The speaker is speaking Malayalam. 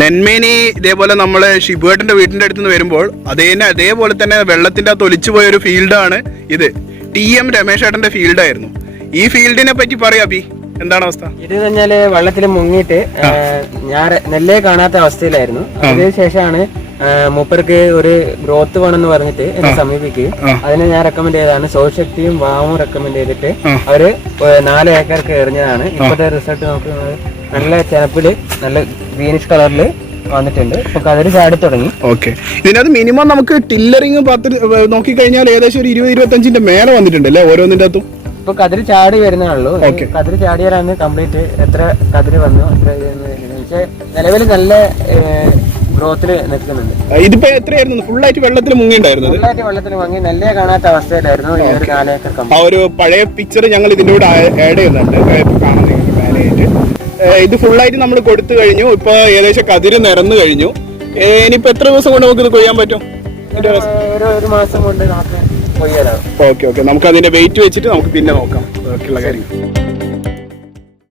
നെന്മേനി ഇതേപോലെ നമ്മള് ഷിബുവേട്ടന്റെ വീടിന്റെ അടുത്ത് നിന്ന് വരുമ്പോൾ അതേപോലെ തന്നെ വെള്ളത്തിന്റെ അകത്ത് ഒലിച്ചു പോയ ഒരു ഫീൽഡാണ് ഇത്. TM രമേശ് ഏട്ടന്റെ ഫീൽഡായിരുന്നു. ഈ ഫീൽഡിനെ പറ്റി പറയാ അഭി, എന്താണ് അവസ്ഥ? ഇത് പറഞ്ഞാല് വെള്ളത്തിൽ മുങ്ങിയിട്ട് ഞാൻ നെല്ലേ കാണാത്ത അവസ്ഥയിലായിരുന്നു. അതിനുശേഷമാണ് മൂപ്പർക്ക് ഒരു ഗ്രോത്ത് വേണമെന്ന് പറഞ്ഞിട്ട് എന്നെ സമീപിക്കുകയും അതിന് ഞാൻ റെക്കമെൻഡ് ചെയ്തതാണ്. സൗശക്തിയും വാമും റെക്കമെൻഡ് ചെയ്തിട്ട് അവര് 4 ഏക്കർക്ക് എറിഞ്ഞതാണ്. ഇപ്പോഴത്തെ റിസൾട്ട് നമുക്ക് നല്ല ചെനപ്പില് നല്ല ഗ്രീനിഷ് കളറിൽ വന്നിട്ടുണ്ട്. ഇപ്പൊ കതിര് ചാടി തുടങ്ങി. ഓക്കെ, ഇതിനകത്ത് മിനിമം നമുക്ക് ടില്ലറിങ് നോക്കിക്കഴിഞ്ഞാൽ ഏകദേശം ഒരു 20-25 മേലെ വന്നിട്ടുണ്ട് അല്ലേ ഓരോന്നിന്റെ അകത്തും? ഇപ്പൊ കതിര് ചാടി വരുന്നേ. കതിര് ചാടിയാലാണ് കംപ്ലീറ്റ് എത്ര കതിര് വന്നു അത്ര. പക്ഷെ നിലവിൽ നല്ല ഗ്രോത്തില് നിൽക്കുന്നുണ്ട്. ഇതിപ്പോ എത്രയായിരുന്നു ഫുള്ളായിട്ട് വെള്ളത്തിൽ മുങ്ങിണ്ടായിരുന്നത്? ഫുള്ളായിട്ട് വെള്ളത്തിൽ മുങ്ങി നെല്ലേ കാണാത്ത അവസ്ഥയിലായിരുന്നു. 4 ഏക്കർ. ആ ഒരു പഴയ പിക്ചർ ഞങ്ങൾ ഇതിന്റെ കൂടെ ആഡ് ചെയ്യുന്നുണ്ട്, കാണാൻ നിങ്ങൾക്ക് മേലെയായിട്ട്. ഇത് ഫുള്ളായിട്ട് നമ്മൾ കൊടുത്തു കഴിഞ്ഞു. ഇപ്പൊ ഏകദേശം കതിര് നിരന്നു കഴിഞ്ഞു. ഇനിയിപ്പോ എത്ര ദിവസം കൊണ്ട് നമുക്ക് ഇത് കൊയ്യാൻ പറ്റും? ഒരു മാസം കൊണ്ട് നമുക്ക് കൊയ്യാനാവും. ഓക്കെ, നമുക്ക് അതിന്റെ വെയിറ്റ് വെച്ചിട്ട് നമുക്ക് പിന്നെ നോക്കാം ബാക്കിയുള്ള കാര്യം.